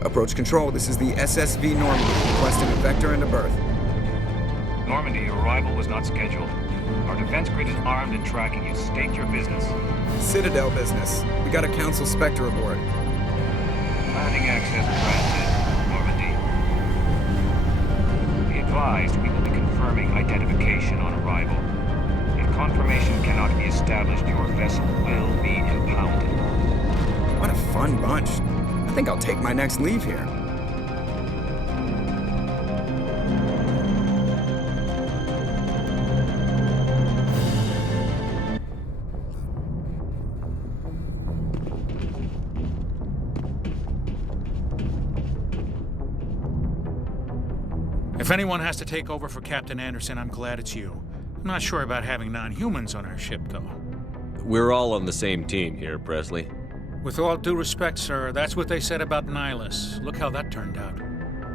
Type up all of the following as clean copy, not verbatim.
Approach control, this is the SSV Normandy, requesting a vector and a berth. Normandy, your arrival was not scheduled. Our defense grid is armed and tracking you. State your business. Citadel business. We got a Council Spectre aboard. Landing access granted, Normandy. Be advised, we will be confirming identification on arrival. If confirmation cannot be established, your vessel will be impounded. What a fun bunch. I think I'll take my next leave here. If anyone has to take over for Captain Anderson, I'm glad it's you. I'm not sure about having non-humans on our ship, though. We're all on the same team here, Presley. With all due respect, sir, that's what they said about Nihilus. Look how that turned out.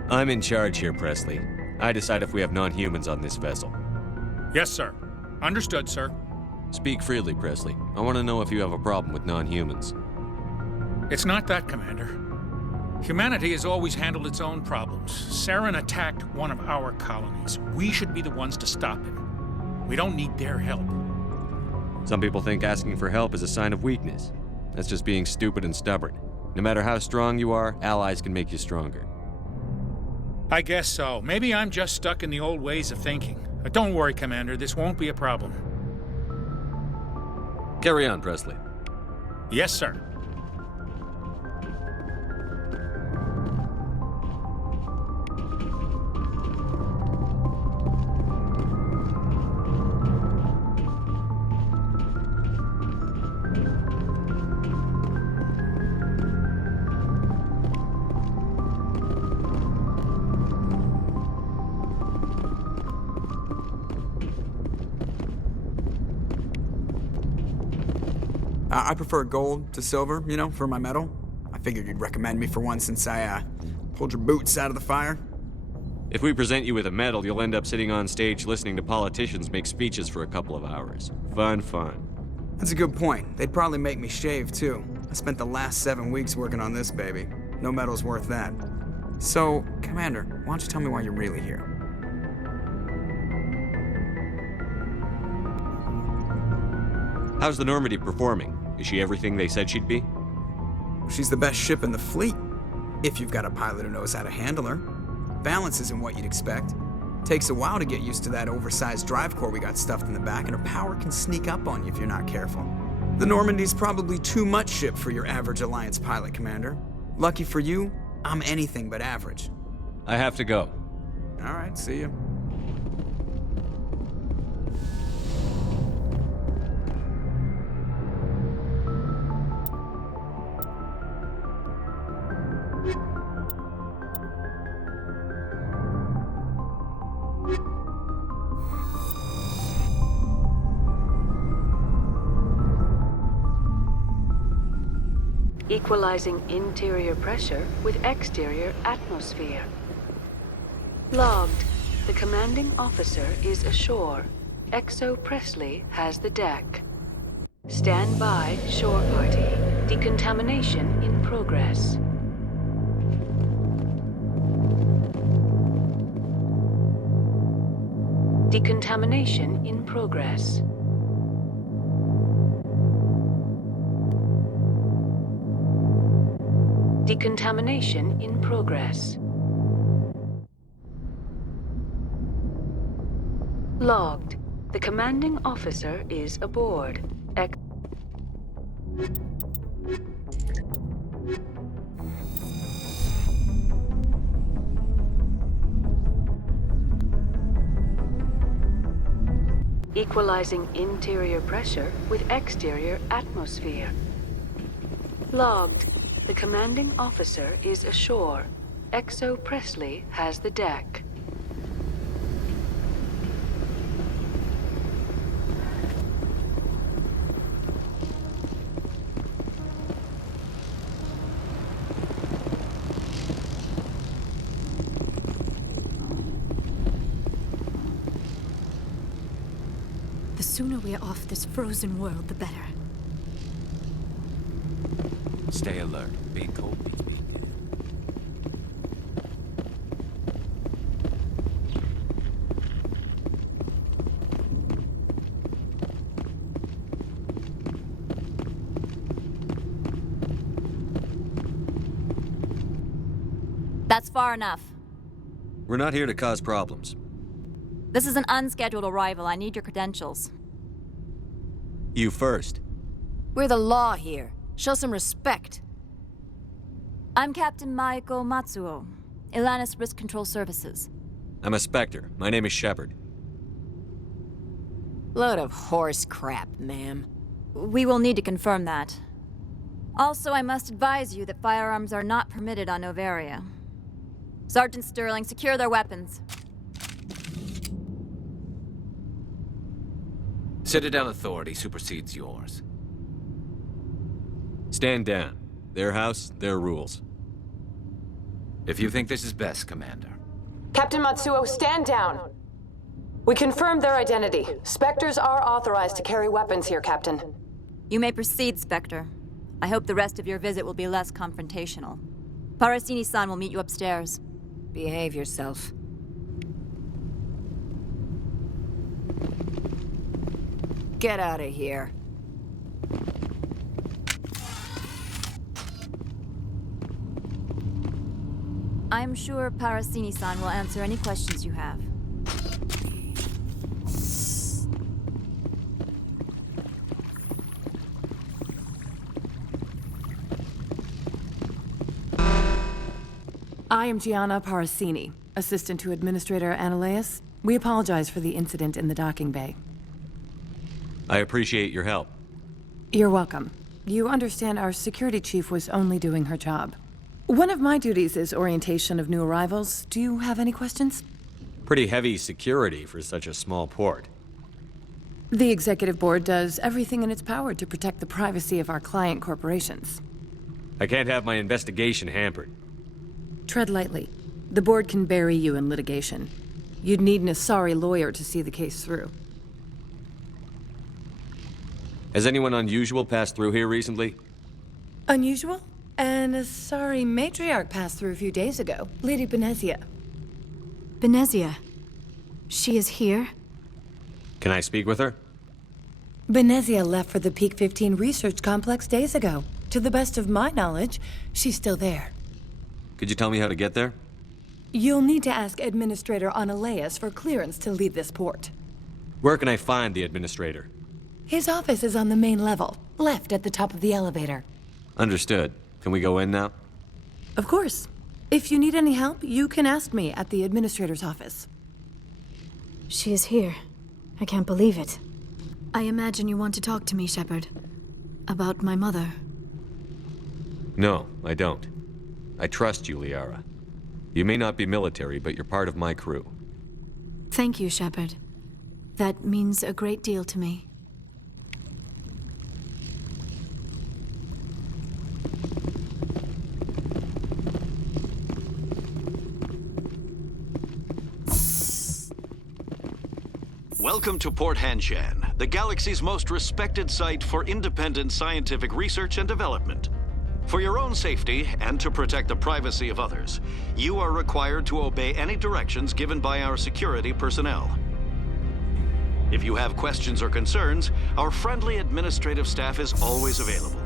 I'm in charge here, Presley. I decide if we have non-humans on this vessel. Yes, sir. Understood, sir. Speak freely, Presley. I want to know if you have a problem with non-humans. It's not that, Commander. Humanity has always handled its own problems. Saren attacked one of our colonies. We should be the ones to stop him. We don't need their help. Some people think asking for help is a sign of weakness. That's just being stupid and stubborn. No matter how strong you are, allies can make you stronger. I guess so. Maybe I'm just stuck in the old ways of thinking. But don't worry, Commander. This won't be a problem. Carry on, Presley. Yes, sir. I prefer gold to silver, you know, for my medal. I figured you'd recommend me for one since I, pulled your boots out of the fire. If we present you with a medal, you'll end up sitting on stage listening to politicians make speeches for a couple of hours. Fun. That's a good point. They'd probably make me shave, too. I spent the last 7 weeks working on this baby. No medal's worth that. So, Commander, why don't you tell me why you're really here? How's the Normandy performing? Is she everything they said she'd be? She's the best ship in the fleet, if you've got a pilot who knows how to handle her. Balance isn't what you'd expect. Takes a while to get used to that oversized drive core we got stuffed in the back, and her power can sneak up on you if you're not careful. The Normandy's probably too much ship for your average Alliance pilot, Commander. Lucky for you, I'm anything but average. I have to go. All right, see you. Equalizing interior pressure with exterior atmosphere. Logged. The commanding officer is ashore. Exo Presley has the deck. Stand by, shore party. Decontamination in progress. Decontamination in progress. Decontamination in progress. Logged. The commanding officer is aboard. Equalizing interior pressure with exterior atmosphere. Logged. The commanding officer is ashore. Exo Presley has the deck. The sooner we are off this frozen world, the better. Stay alert. Be cold. That's far enough. We're not here to cause problems. This is an unscheduled arrival. I need your credentials. You first. We're the law here. Show some respect. I'm Captain Maiko Matsuo, Ilanis Risk Control Services. I'm a Spectre. My name is Shepard. Load of horse crap, ma'am. We will need to confirm that. Also, I must advise you that firearms are not permitted on Noveria. Sergeant Sterling, secure their weapons. Citadel authority supersedes yours. Stand down. Their house, their rules. If you think this is best, Commander. Captain Matsuo, stand down. We confirmed their identity. Spectres are authorized to carry weapons here, Captain. You may proceed, Spectre. I hope the rest of your visit will be less confrontational. Parasini-san will meet you upstairs. Behave yourself. Get out of here. I'm sure Parasini-san will answer any questions you have. I am Gianna Parasini, assistant to Administrator Ananias. We apologize for the incident in the docking bay. I appreciate your help. You're welcome. You understand our security chief was only doing her job. One of my duties is orientation of new arrivals. Do you have any questions? Pretty heavy security for such a small port. The executive board does everything in its power to protect the privacy of our client corporations. I can't have my investigation hampered. Tread lightly. The board can bury you in litigation. You'd need an Asari lawyer to see the case through. Has anyone unusual passed through here recently? Unusual? An Asari matriarch passed through a few days ago. Lady Benezia. Benezia. She is here? Can I speak with her? Benezia left for the Peak 15 research complex days ago. To the best of my knowledge, she's still there. Could you tell me how to get there? You'll need to ask Administrator Ananias for clearance to leave this port. Where can I find the administrator? His office is on the main level, left at the top of the elevator. Understood. Can we go in now? Of course. If you need any help, you can ask me at the administrator's office. She is here. I can't believe it. I imagine you want to talk to me, Shepard. About my mother. No, I don't. I trust you, Liara. You may not be military, but you're part of my crew. Thank you, Shepard. That means a great deal to me. Welcome to Port Hanshan, the galaxy's most respected site for independent scientific research and development. For your own safety and to protect the privacy of others, you are required to obey any directions given by our security personnel. If you have questions or concerns, our friendly administrative staff is always available.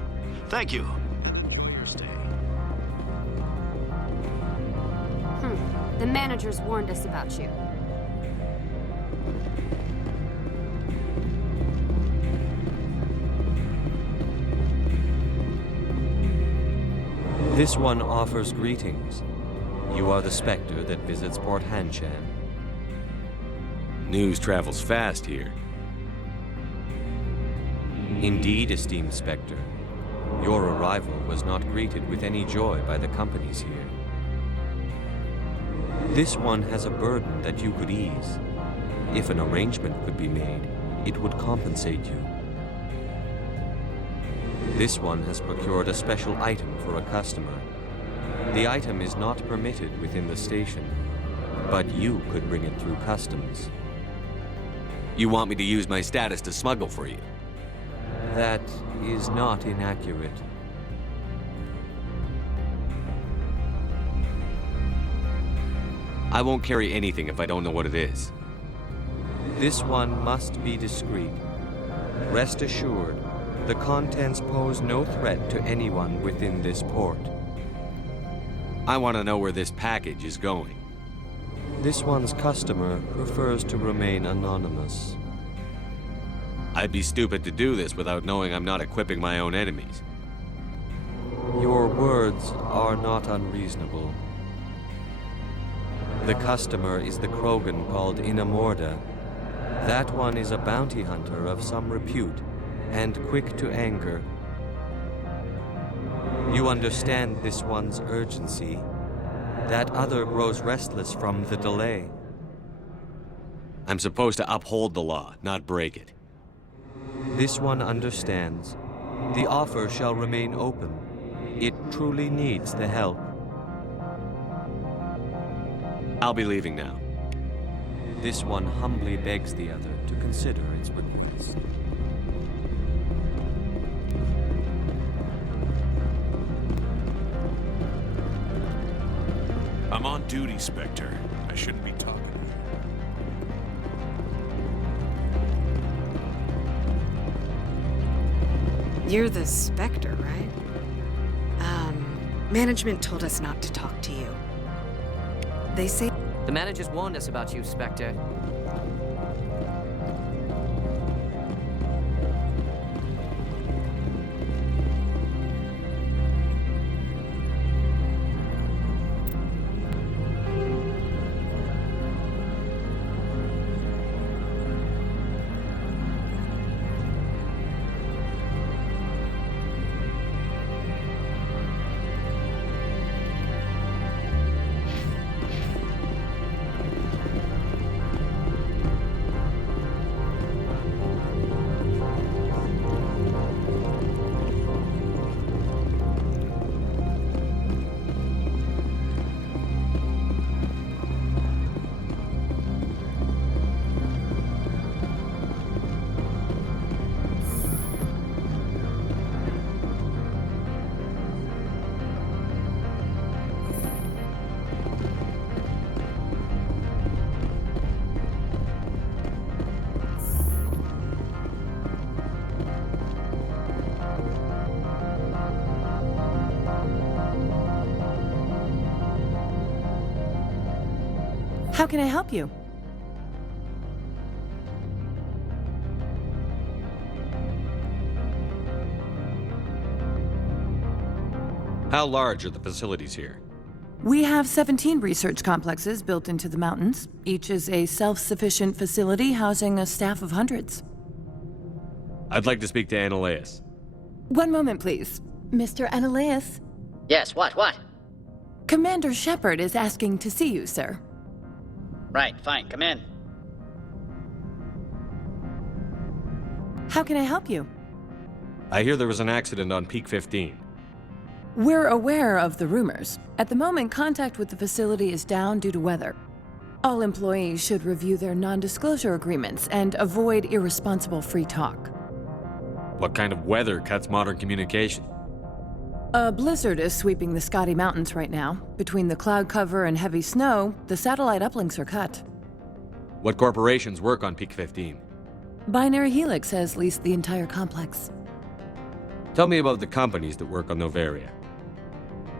Thank you for your stay. The managers warned us about you. This one offers greetings. You are the Spectre that visits Port Hanshan. News travels fast here. Indeed, esteemed Spectre. Your arrival was not greeted with any joy by the companies here. This one has a burden that you could ease. If an arrangement could be made, it would compensate you. This one has procured a special item for a customer. The item is not permitted within the station, but you could bring it through customs. You want me to use my status to smuggle for you? That is not inaccurate. I won't carry anything if I don't know what it is. This one must be discreet. Rest assured, the contents pose no threat to anyone within this port. I want to know where this package is going. This one's customer prefers to remain anonymous. I'd be stupid to do this without knowing I'm not equipping my own enemies. Your words are not unreasonable. The customer is the Krogan called Inamorda. That one is a bounty hunter of some repute, and quick to anger. You understand this one's urgency. That other grows restless from the delay. I'm supposed to uphold the law, not break it. This one understands. The offer shall remain open. It truly needs the help. I'll be leaving now. This one humbly begs the other to consider its request. I'm on duty, Spectre. I shouldn't be talking. You're the Spectre, right? Management told us not to talk to you. They say... The managers warned us about you, Spectre. How can I help you? How large are the facilities here? We have 17 research complexes built into the mountains. Each is a self-sufficient facility housing a staff of hundreds. I'd like to speak to Annaleus. One moment, please. Mr. Annaleus? Yes, what? Commander Shepard is asking to see you, sir. Right, fine, come in. How can I help you? I hear there was an accident on Peak 15. We're aware of the rumors. At the moment, contact with the facility is down due to weather. All employees should review their non-disclosure agreements and avoid irresponsible free talk. What kind of weather cuts modern communication? A blizzard is sweeping the Scotty Mountains right now. Between the cloud cover and heavy snow, the satellite uplinks are cut. What corporations work on Peak 15? Binary Helix has leased the entire complex. Tell me about the companies that work on Noveria.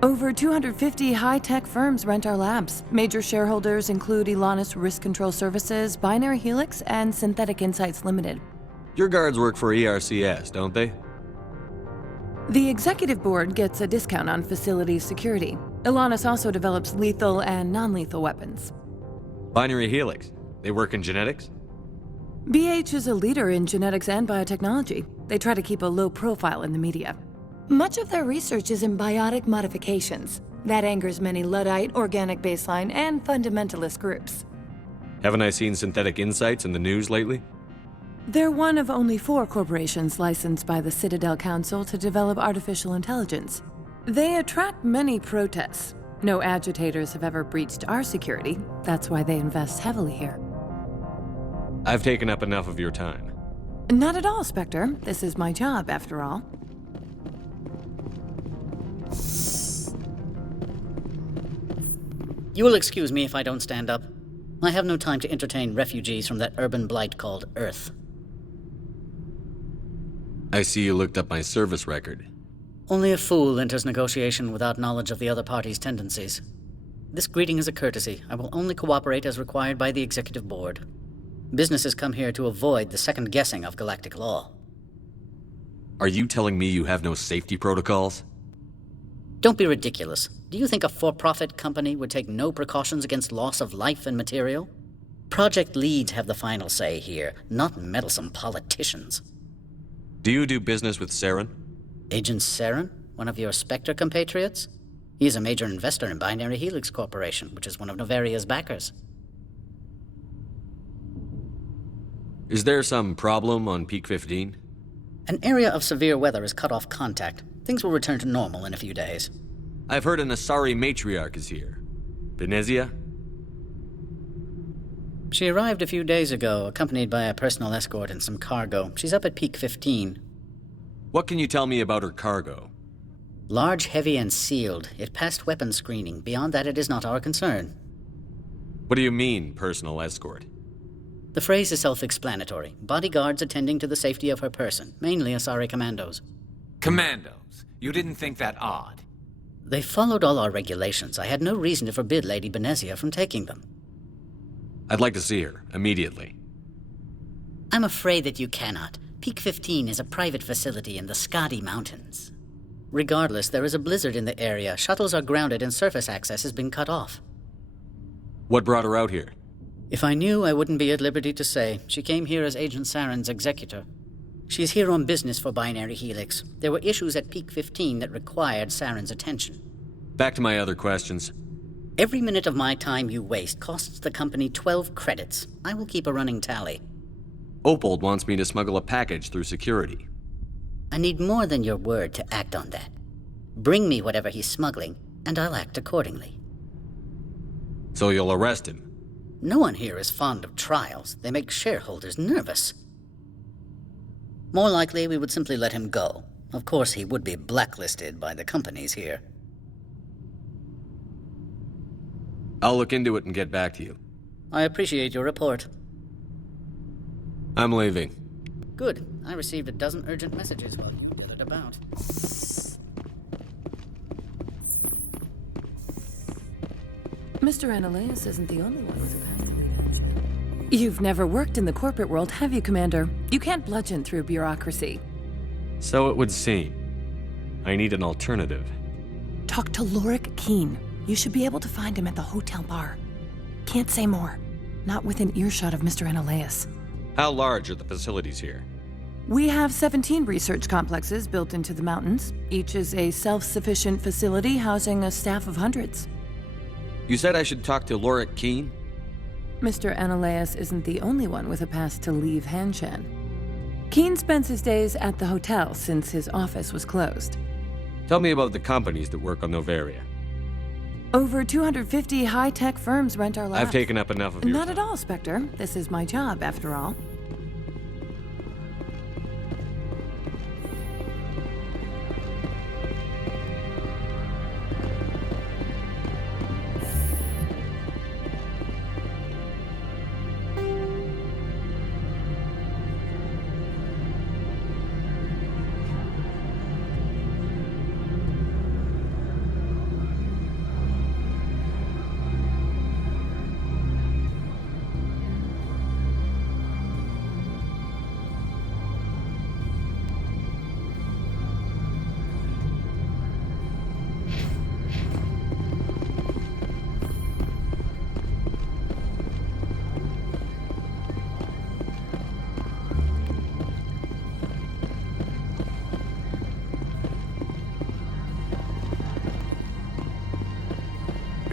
Over 250 high-tech firms rent our labs. Major shareholders include Elanus Risk Control Services, Binary Helix, and Synthetic Insights Limited. Your guards work for ERCS, don't they? The executive board gets a discount on facility security. Elanus also develops lethal and non-lethal weapons. Binary Helix, they work in genetics? BH is a leader in genetics and biotechnology. They try to keep a low profile in the media. Much of their research is in biotic modifications. That angers many Luddite, organic baseline, and fundamentalist groups. Haven't I seen Synthetic Insights in the news lately? They're one of only 4 corporations licensed by the Citadel Council to develop artificial intelligence. They attract many protests. No agitators have ever breached our security. That's why they invest heavily here. I've taken up enough of your time. Not at all, Spectre. This is my job, after all. You will excuse me if I don't stand up. I have no time to entertain refugees from that urban blight called Earth. I see you looked up my service record. Only a fool enters negotiation without knowledge of the other party's tendencies. This greeting is a courtesy. I will only cooperate as required by the executive board. Businesses come here to avoid the second guessing of galactic law. Are you telling me you have no safety protocols? Don't be ridiculous. Do you think a for-profit company would take no precautions against loss of life and material? Project leads have the final say here, not meddlesome politicians. Do you do business with Saren? Agent Saren? One of your Spectre compatriots? He is a major investor in Binary Helix Corporation, which is one of Noveria's backers. Is there some problem on Peak 15? An area of severe weather has cut off contact. Things will return to normal in a few days. I've heard an Asari matriarch is here. Benezia? She arrived a few days ago, accompanied by a personal escort and some cargo. She's up at Peak 15. What can you tell me about her cargo? Large, heavy, and sealed. It passed weapons screening. Beyond that, it is not our concern. What do you mean, personal escort? The phrase is self-explanatory. Bodyguards attending to the safety of her person, mainly Asari commandos. Commandos? You didn't think that odd? They followed all our regulations. I had no reason to forbid Lady Benezia from taking them. I'd like to see her, immediately. I'm afraid that you cannot. Peak 15 is a private facility in the Scotty Mountains. Regardless, there is a blizzard in the area. Shuttles are grounded and surface access has been cut off. What brought her out here? If I knew, I wouldn't be at liberty to say. She came here as Agent Saren's executor. She's here on business for Binary Helix. There were issues at Peak 15 that required Saren's attention. Back to my other questions. Every minute of my time you waste costs the company 12 credits. I will keep a running tally. Opold wants me to smuggle a package through security. I need more than your word to act on that. Bring me whatever he's smuggling, and I'll act accordingly. So you'll arrest him? No one here is fond of trials. They make shareholders nervous. More likely, we would simply let him go. Of course, he would be blacklisted by the companies here. I'll look into it and get back to you. I appreciate your report. I'm leaving. Good. I received a dozen urgent messages while you dithered about. Mr. Ananias isn't the only one with a past. You've never worked in the corporate world, have you, Commander? You can't bludgeon through bureaucracy. So it would seem. I need an alternative. Talk to Lorik Keen. You should be able to find him at the hotel bar. Can't say more. Not within earshot of Mr. Ananias. How large are the facilities here? We have 17 research complexes built into the mountains. Each is a self-sufficient facility housing a staff of hundreds. You said I should talk to Lorik Keen? Mr. Ananias isn't the only one with a pass to leave Hanshan. Keen spends his days at the hotel since his office was closed. Tell me about the companies that work on Noveria. Over 250 high-tech firms rent our labs. I've taken up enough of your Not at all, Spectre. This is my job, after all.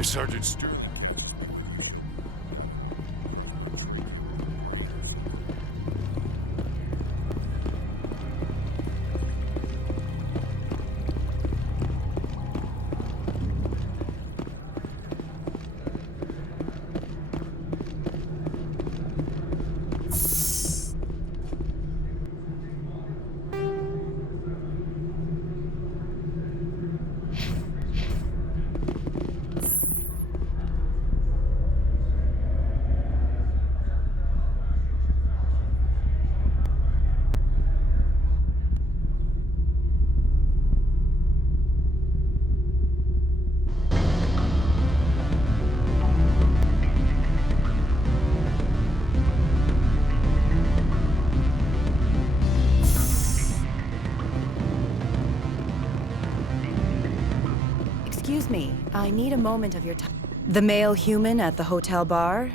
Sergeant Sterling. Excuse me, I need a moment of your time. The male human at the hotel bar?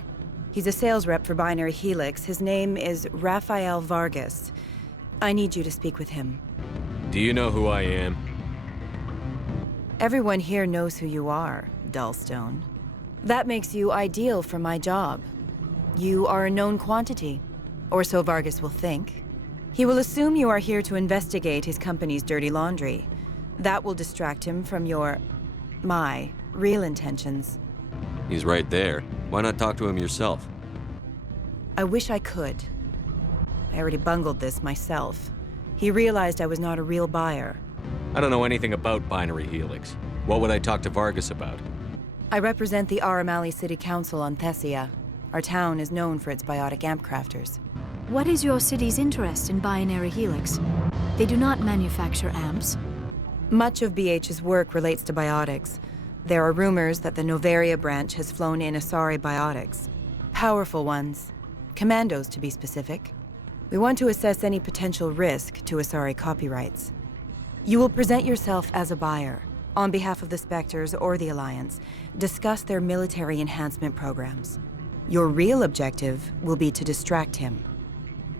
He's a sales rep for Binary Helix. His name is Rafael Vargas. I need you to speak with him. Do you know who I am? Everyone here knows who you are, Dullstone. That makes you ideal for my job. You are a known quantity, or so Vargas will think. He will assume you are here to investigate his company's dirty laundry. That will distract him from my real intentions. He's right there. Why not talk to him yourself? I wish I could. I already bungled this myself. He realized I was not a real buyer. I don't know anything about Binary Helix. What would I talk to Vargas about? I represent the Aramali City Council on Thessia. Our town is known for its biotic amp crafters. What is your city's interest in Binary Helix? They do not manufacture amps. Much of BH's work relates to biotics. There are rumors that the Noveria branch has flown in Asari biotics. Powerful ones. Commandos, to be specific. We want to assess any potential risk to Asari copyrights. You will present yourself as a buyer, on behalf of the Spectres or the Alliance, discuss their military enhancement programs. Your real objective will be to distract him.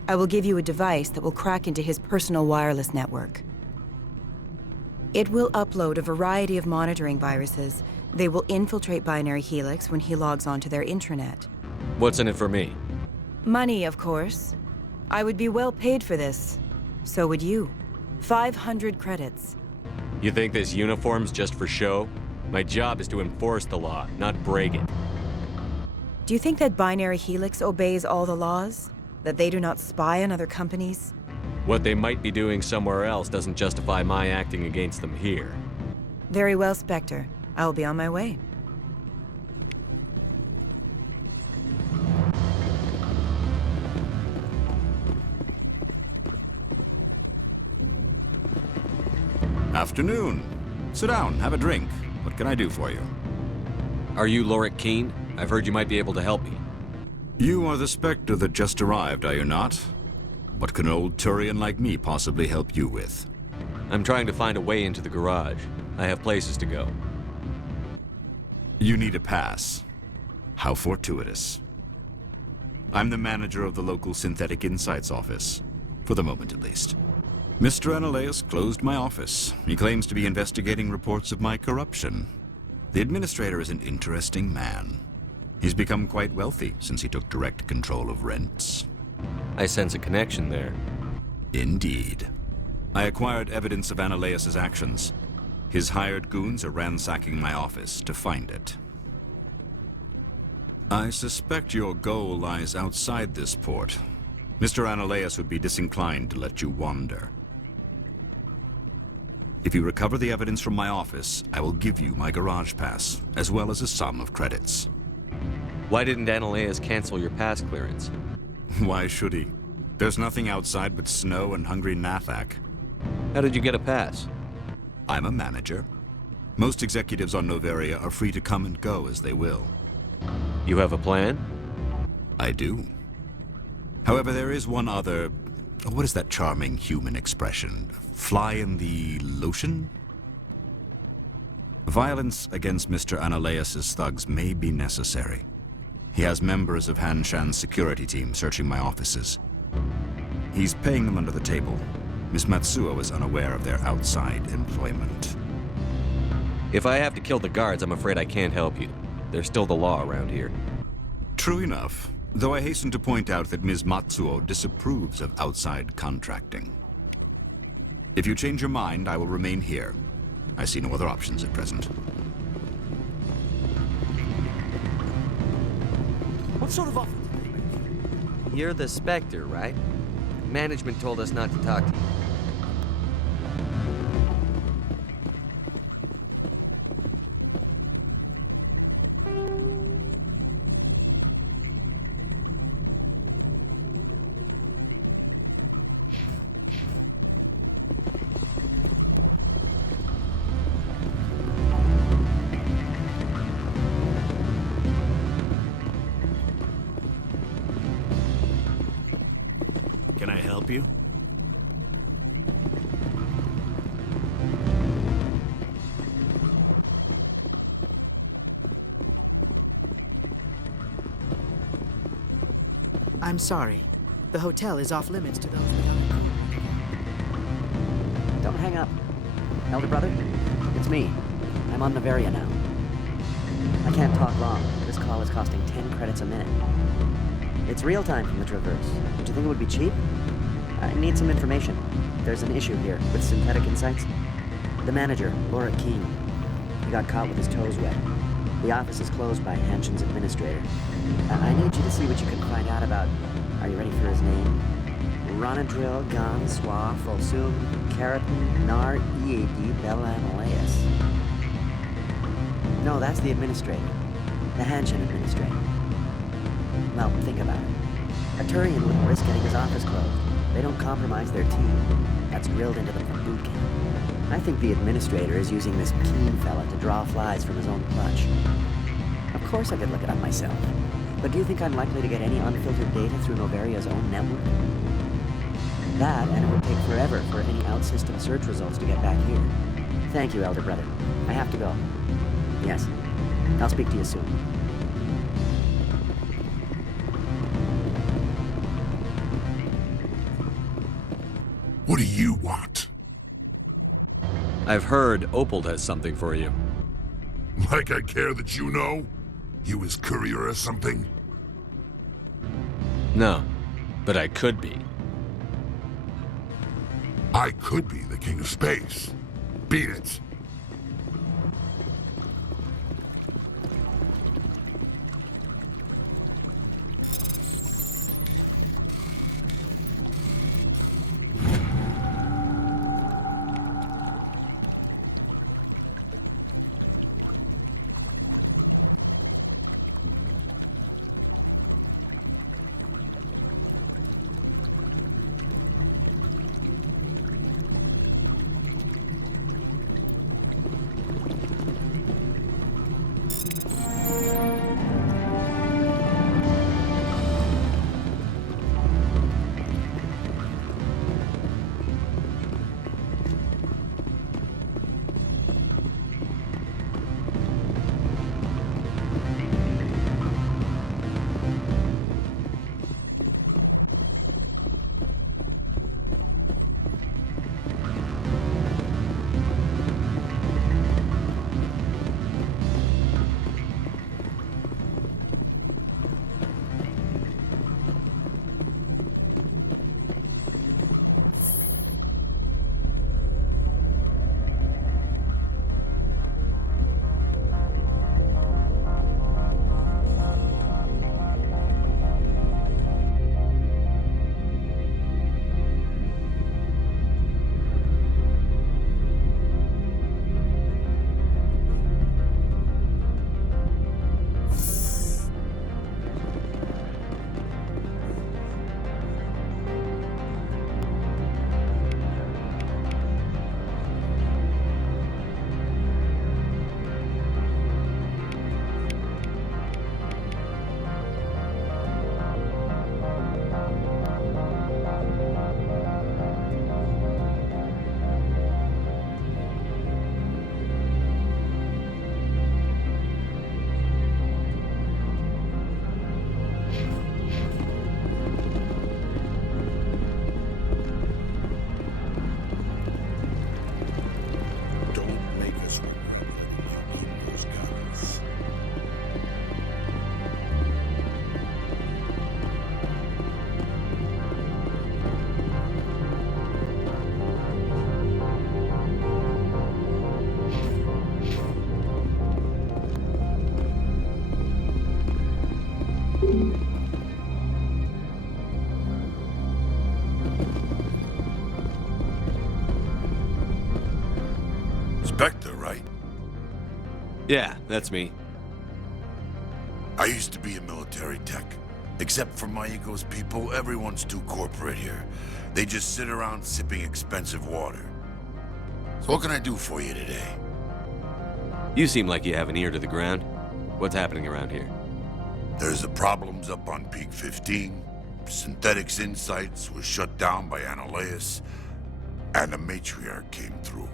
I will give you a device that will crack into his personal wireless network. It will upload a variety of monitoring viruses. They will infiltrate Binary Helix when he logs onto their intranet. What's in it for me? Money, of course. I would be well paid for this. So would you. 500 credits. You think this uniform's just for show? My job is to enforce the law, not break it. Do you think that Binary Helix obeys all the laws? That they do not spy on other companies? What they might be doing somewhere else doesn't justify my acting against them here. Very well, Spectre. I will be on my way. Afternoon. Sit down, have a drink. What can I do for you? Are you Lorik Keene? I've heard you might be able to help me. You are the Spectre that just arrived, are you not? What can an old Turian like me possibly help you with? I'm trying to find a way into the garage. I have places to go. You need a pass. How fortuitous. I'm the manager of the local Synthetic Insights office. For the moment, at least. Mr. Analeus closed my office. He claims to be investigating reports of my corruption. The administrator is an interesting man. He's become quite wealthy since he took direct control of rents. I sense a connection there. Indeed. I acquired evidence of Analeus's actions. His hired goons are ransacking my office to find it. I suspect your goal lies outside this port. Mr. Ananias would be disinclined to let you wander. If you recover the evidence from my office, I will give you my garage pass, as well as a sum of credits. Why didn't Ananias cancel your pass clearance? Why should he? There's nothing outside but snow and hungry Nathak. How did you get a pass? I'm a manager. Most executives on Noveria are free to come and go as they will. You have a plan? I do. However, there is one other... What is that charming human expression? Fly in the lotion? Violence against Mr. Ananias' thugs may be necessary. He has members of Han Shan's security team searching my offices. He's paying them under the table. Miss Matsuo is unaware of their outside employment. If I have to kill the guards, I'm afraid I can't help you. There's still the law around here. True enough, though I hasten to point out that Ms. Matsuo disapproves of outside contracting. If you change your mind, I will remain here. I see no other options at present. What sort of offer? You're the Spectre, right? Management told us not to talk to you. Can I help you? I'm sorry. The hotel is off limits to those. Don't hang up. Elder brother, it's me. I'm on Noveria now. I can't talk long. This call is costing 10 credits a minute. It's real time from the Traverse. Don't you think it would be cheap? I need some information. There's an issue here with synthetic insights. The manager, Laura King, he got caught with his toes wet. The office is closed by Hanshin's administrator. I need you to see what you can find out about... Are you ready for his name? Ronadril Gan Swa Folsum Keratin Nar Ead Belanaleas. No, that's the administrator. The Hanshin administrator. Well, think about it. A Turian wouldn't risk getting his office closed. They don't compromise their team. That's drilled into them from boot camp. I think the administrator is using this Keen fella to draw flies from his own clutch. Of course I could look it up myself. But do you think I'm likely to get any unfiltered data through Noveria's own network? That, and it would take forever for any out-system search results to get back here. Thank you, Elder Brother. I have to go. Yes. I'll speak to you soon. What do you want? I've heard Opal has something for you. Like I care that you know? You his courier or something? No, but I could be. I could be the king of space. Beat it. Inspector, right? Yeah, that's me. I used to be a military tech. Except for my ego's people, everyone's too corporate here. They just sit around sipping expensive water. So what can I do for you today? You seem like you have an ear to the ground. What's happening around here? There's the problems up on Peak 15. Synthetics Insights was shut down by Annihilus. And the matriarch came through.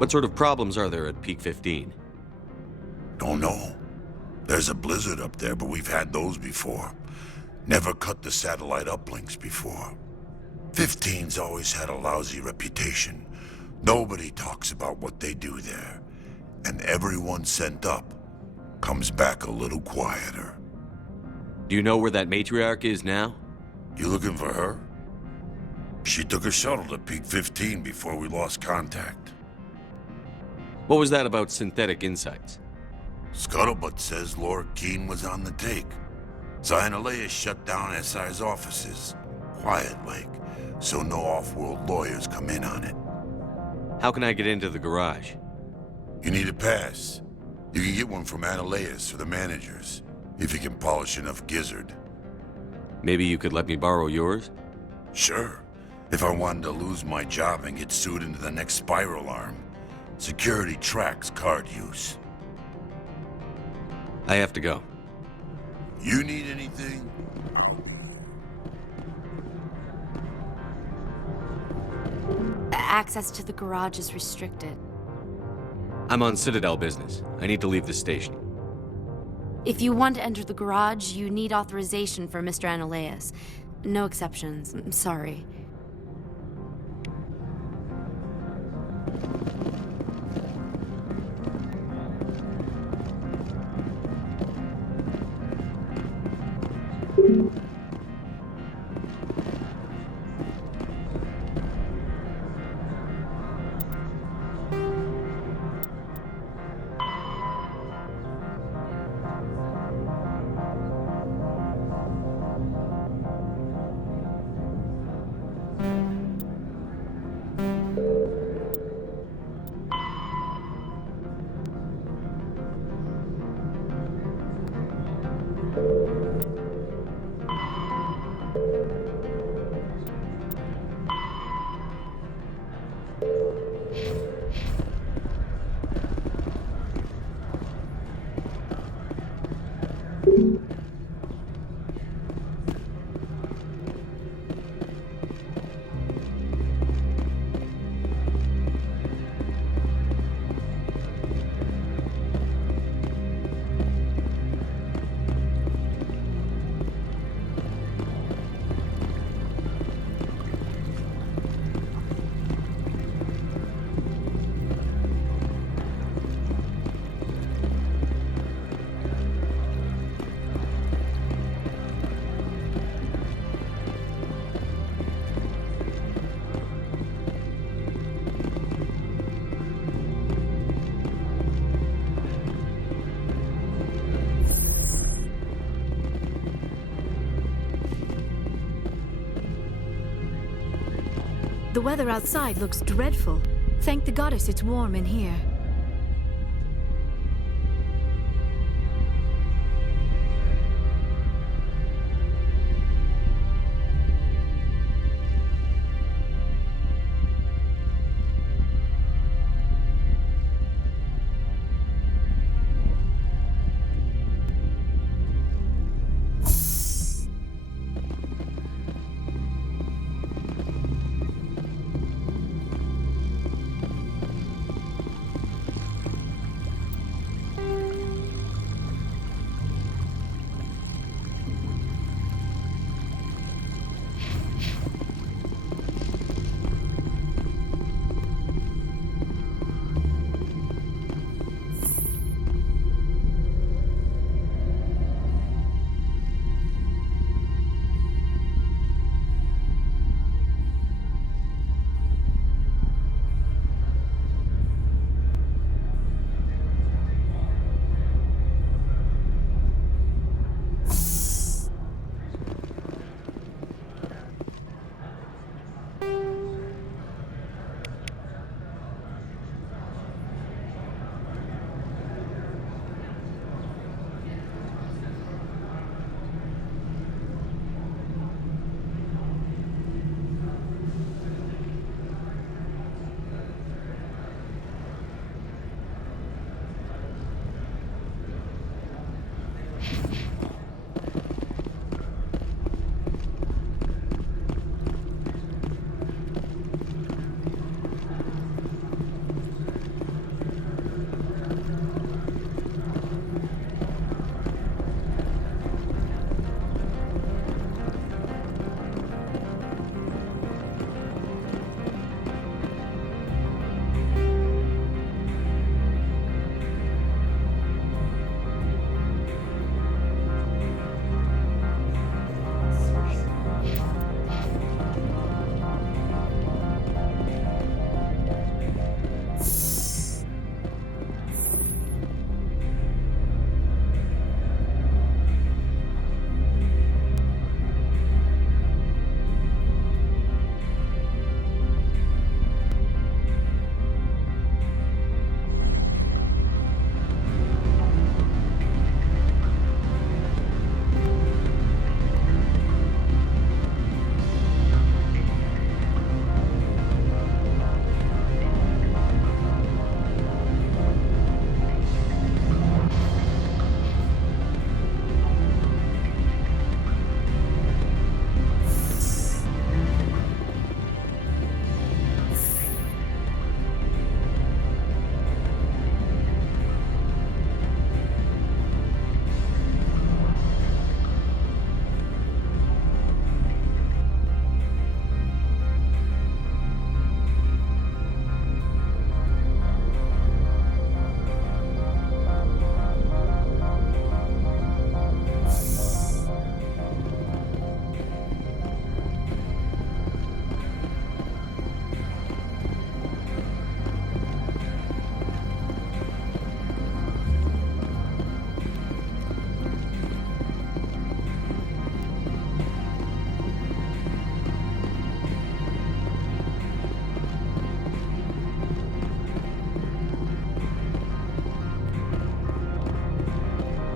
What sort of problems are there at Peak 15? Don't know. There's a blizzard up there, but we've had those before. Never cut the satellite uplinks before. 15's always had a lousy reputation. Nobody talks about what they do there. And everyone sent up comes back a little quieter. Do you know where that matriarch is now? You looking for her? She took a shuttle to Peak 15 before we lost contact. What was that about Synthetic Insights? Scuttlebutt says Laura Keene was on the take. Annihilus shut down SI's offices. Quiet like, so no off-world lawyers come in on it. How can I get into the garage? You need a pass. You can get one from Annihilus or the managers, if you can polish enough gizzard. Maybe you could let me borrow yours? Sure. If I wanted to lose my job and get sued into the next spiral arm. Security tracks card use. I have to go. You need anything? Access to the garage is restricted. I'm on Citadel business. I need to leave the station. If you want to enter the garage, you need authorization for Mr. Annihilus. No exceptions. I'm sorry. The weather outside looks dreadful. Thank the goddess it's warm in here.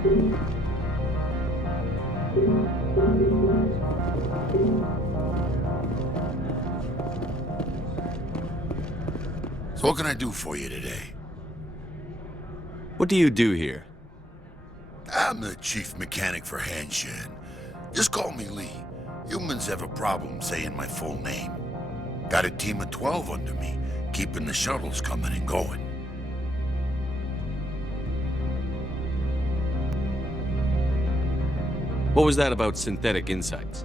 So what can I do for you today? What do you do here? I'm the chief mechanic for Hanshan. Just call me Lee. Humans have a problem saying my full name. Got a team of 12 under me, keeping the shuttles coming and going. What was that about synthetic insights?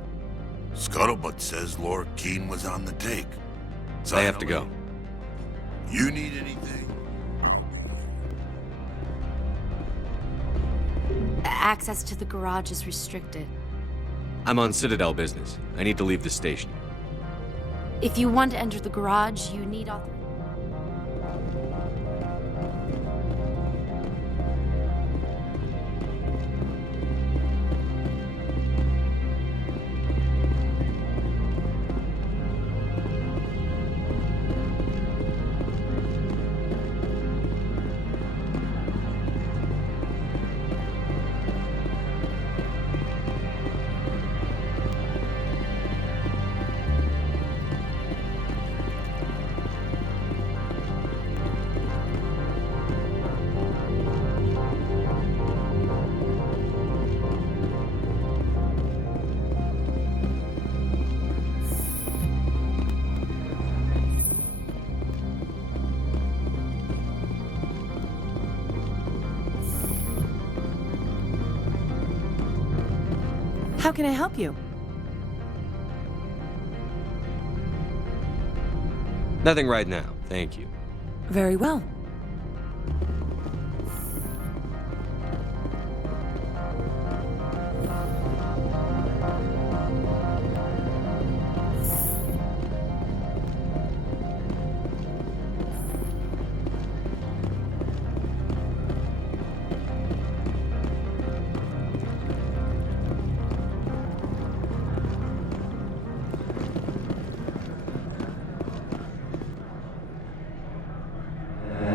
Scuttlebutt says Laura Keene was on the take. I have to go. You need anything? Access to the garage is restricted. I'm on Citadel business. I need to leave the station. If you want to enter the garage, you need authorization. How can I help you? Nothing right now, thank you. Very well.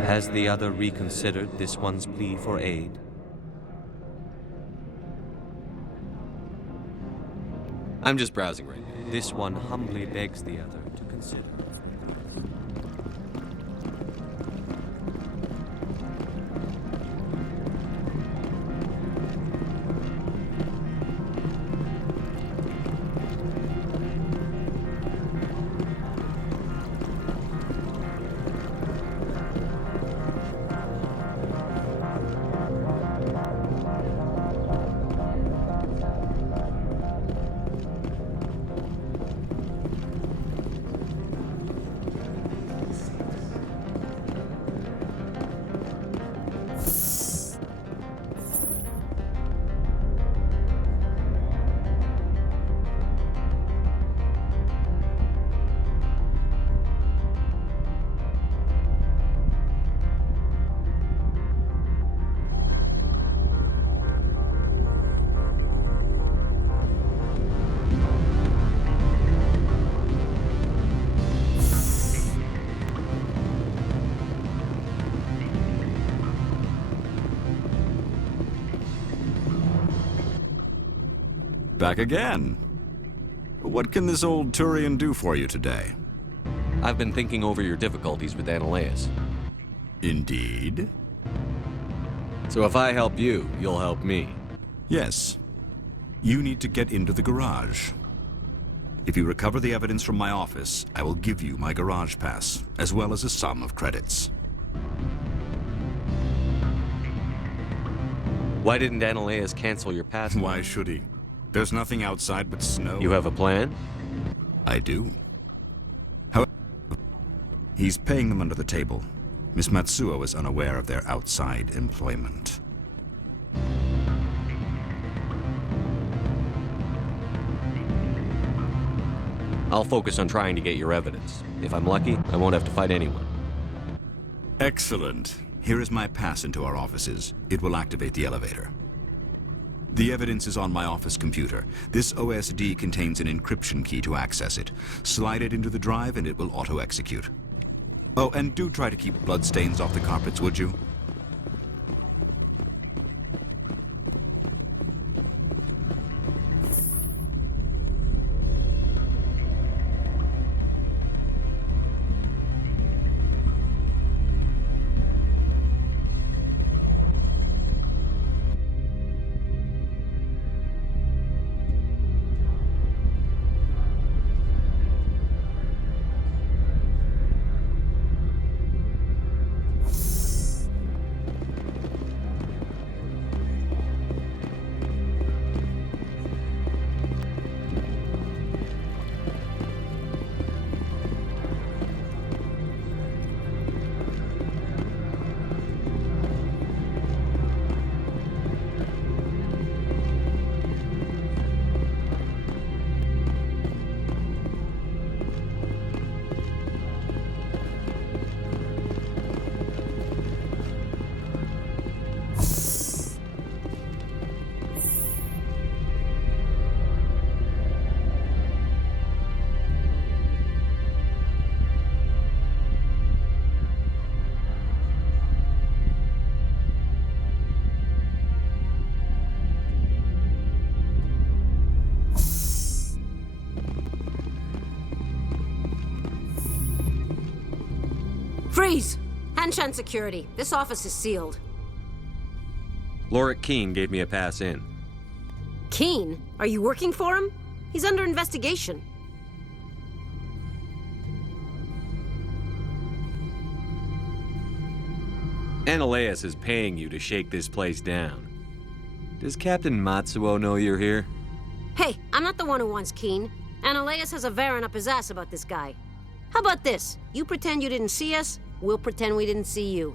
Has the other reconsidered this one's plea for aid? I'm just browsing right now. This one humbly begs the other to consider. Back again. What can this old Turian do for you today? I've been thinking over your difficulties with Annihilus. Indeed? So if I help you, you'll help me. Yes. You need to get into the garage. If you recover the evidence from my office, I will give you my garage pass, as well as a sum of credits. Why didn't Annihilus cancel your pass? Why should he? There's nothing outside but snow. You have a plan? I do. However, he's paying them under the table. Miss Matsuo is unaware of their outside employment. I'll focus on trying to get your evidence. If I'm lucky, I won't have to fight anyone. Excellent. Here is my pass into our offices. It will activate the elevator. The evidence is on my office computer. This OSD contains an encryption key to access it. Slide it into the drive and it will auto-execute. Oh, and do try to keep bloodstains off the carpets, would you? Attention, security. This office is sealed. Lorik Keene gave me a pass in. Keene? Are you working for him? He's under investigation. Analeus is paying you to shake this place down. Does Captain Matsuo know you're here? Hey, I'm not the one who wants Keene. Analeus has a Varen up his ass about this guy. How about this? You pretend you didn't see us, we'll pretend we didn't see you.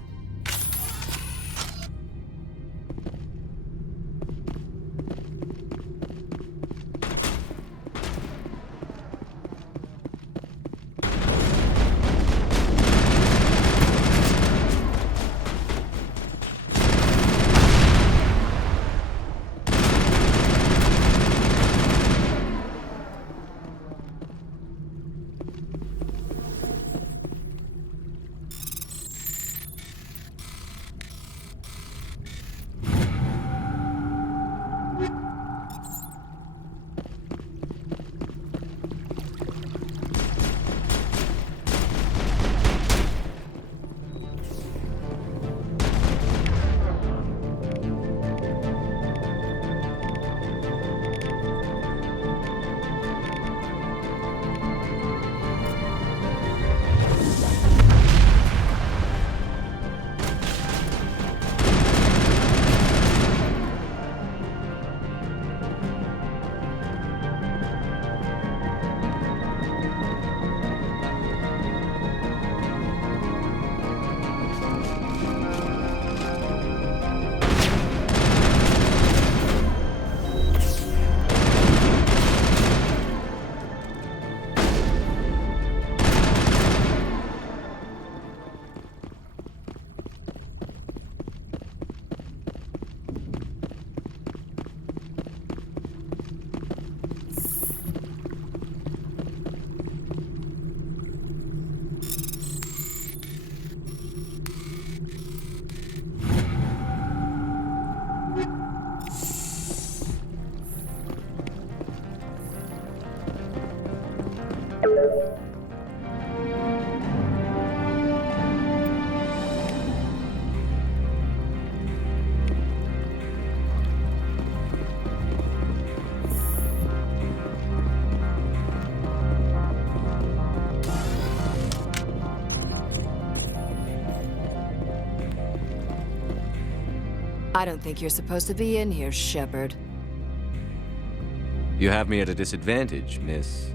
I don't think you're supposed to be in here, Shepard. You have me at a disadvantage, miss.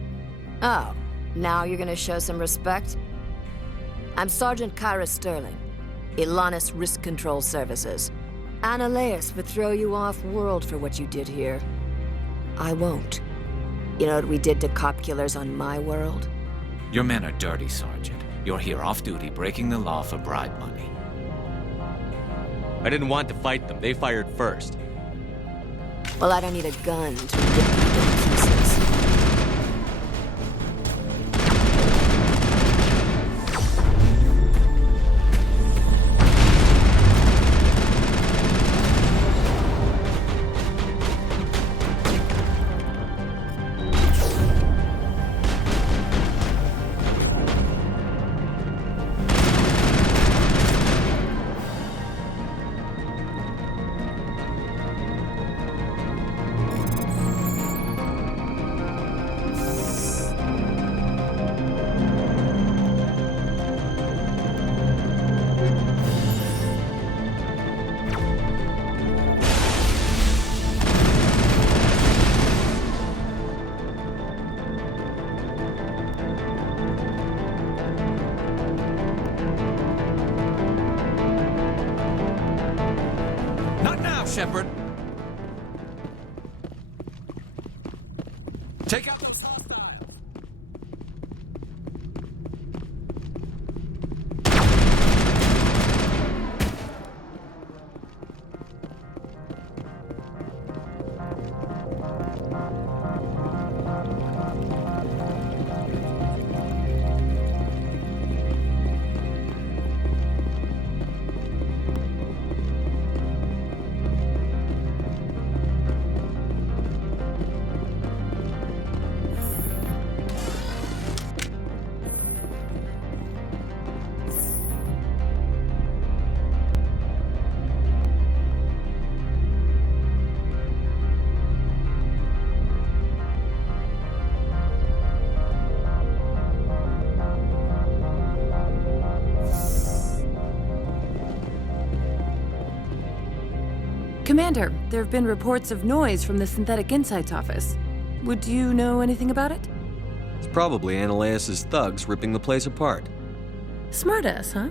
Oh, now you're gonna show some respect? I'm Sergeant Kyra Sterling, Ilanis Risk Control Services. Analeus would throw you off-world for what you did here. I won't. You know what we did to cop killers on my world? Your men are dirty, Sergeant. You're here off-duty, breaking the law for bribe money. I didn't want to fight them. They fired first. Well, I don't need a gun to rip you to pieces. Shepard. Take out what's hostile. Commander, there have been reports of noise from the Synthetic Insights office. Would you know anything about it? It's probably Analeus' thugs ripping the place apart. Smartass, huh?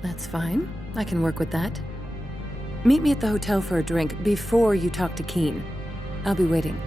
That's fine. I can work with that. Meet me at the hotel for a drink before you talk to Keen. I'll be waiting.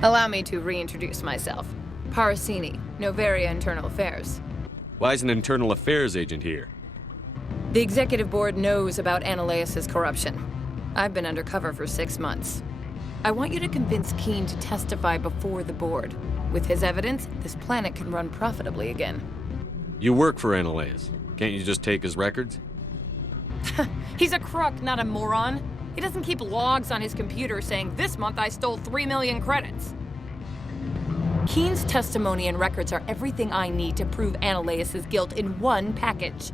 Allow me to reintroduce myself. Parasini, Noveria Internal Affairs. Why is an internal affairs agent here? The executive board knows about Analeus' corruption. I've been undercover for 6 months. I want you to convince Keen to testify before the board. With his evidence, this planet can run profitably again. You work for Analeus. Can't you just take his records? He's a crook, not a moron. He doesn't keep logs on his computer saying, "This month I stole 3 million credits." Keen's testimony and records are everything I need to prove Analeus' guilt in one package.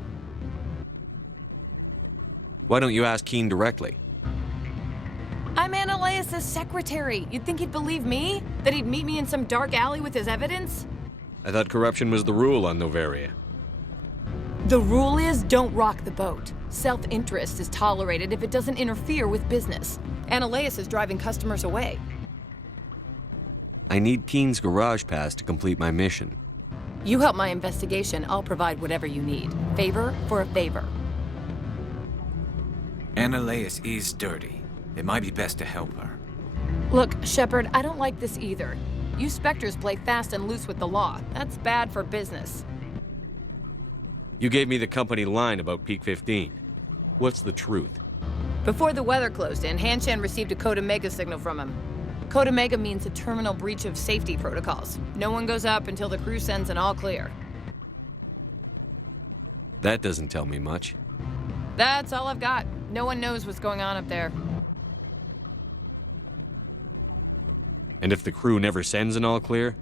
Why don't you ask Keen directly? I'm Analeus' secretary. You'd think he'd believe me? That he'd meet me in some dark alley with his evidence? I thought corruption was the rule on Noveria. The rule is, don't rock the boat. Self-interest is tolerated if it doesn't interfere with business. Analeus is driving customers away. I need Keen's garage pass to complete my mission. You help my investigation, I'll provide whatever you need. Favor for a favor. Analeus is dirty. It might be best to help her. Look, Shepard, I don't like this either. You Spectres play fast and loose with the law. That's bad for business. You gave me the company line about Peak 15. What's the truth? Before the weather closed in, Hanshan received a Code Omega signal from him. Code Omega means a terminal breach of safety protocols. No one goes up until the crew sends an all clear. That doesn't tell me much. That's all I've got. No one knows what's going on up there. And if the crew never sends an all clear?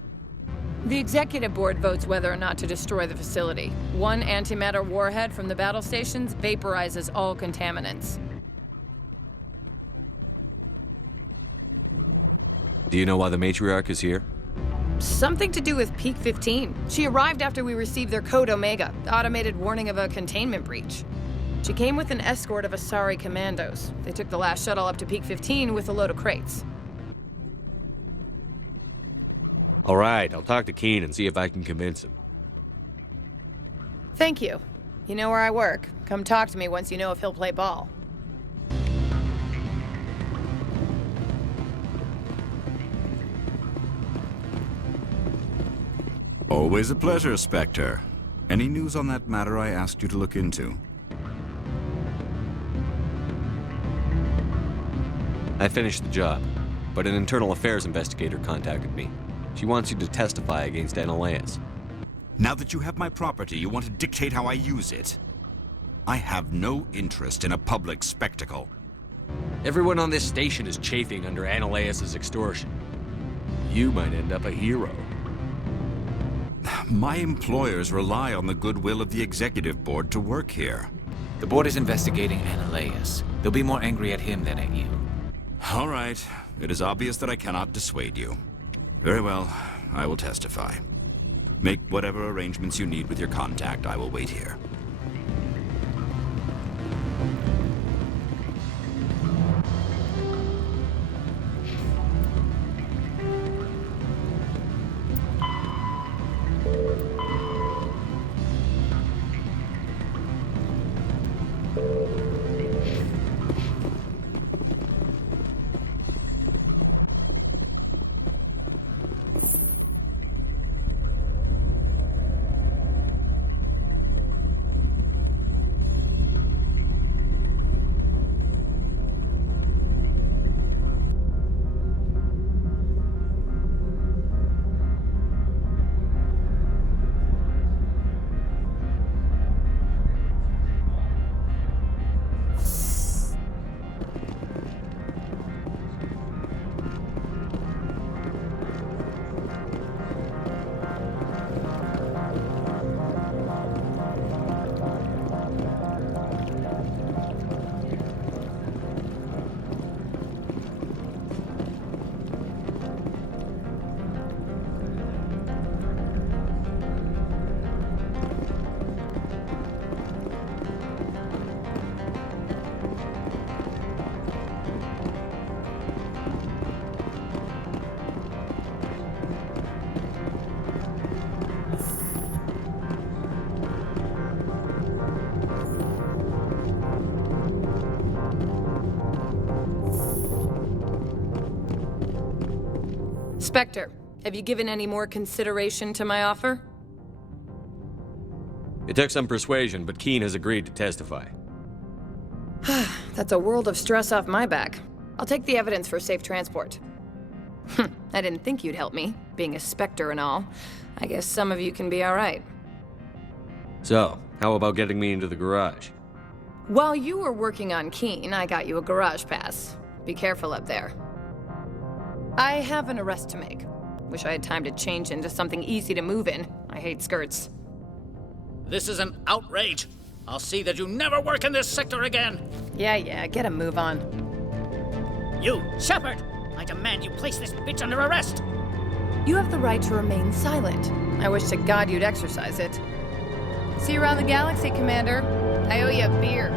The executive board votes whether or not to destroy the facility. One antimatter warhead from the battle stations vaporizes all contaminants. Do you know why the matriarch is here? Something to do with Peak 15. She arrived after we received their Code Omega, the automated warning of a containment breach. She came with an escort of Asari commandos. They took the last shuttle up to Peak 15 with a load of crates. All right, I'll talk to Keen and see if I can convince him. Thank you. You know where I work. Come talk to me once you know if he'll play ball. Always a pleasure, Spectre. Any news on that matter I asked you to look into? I finished the job, but an internal affairs investigator contacted me. She wants you to testify against Analeus. Now that you have my property, you want to dictate how I use it. I have no interest in a public spectacle. Everyone on this station is chafing under Analeus' extortion. You might end up a hero. My employers rely on the goodwill of the executive board to work here. The board is investigating Analeus. They'll be more angry at him than at you. All right. It is obvious that I cannot dissuade you. Very well. I will testify. Make whatever arrangements you need with your contact. I will wait here. Spectre, have you given any more consideration to my offer? It took some persuasion, but Keen has agreed to testify. That's a world of stress off my back. I'll take the evidence for safe transport. I didn't think you'd help me, being a Spectre and all. I guess some of you can be alright. So, how about getting me into the garage? While you were working on Keen, I got you a garage pass. Be careful up there. I have an arrest to make. Wish I had time to change into something easy to move in. I hate skirts. This is an outrage. I'll see that you never work in this sector again. Yeah, get a move on. You, Shepard! I demand you place this bitch under arrest. You have the right to remain silent. I wish to God you'd exercise it. See you around the galaxy, Commander. I owe you a beer.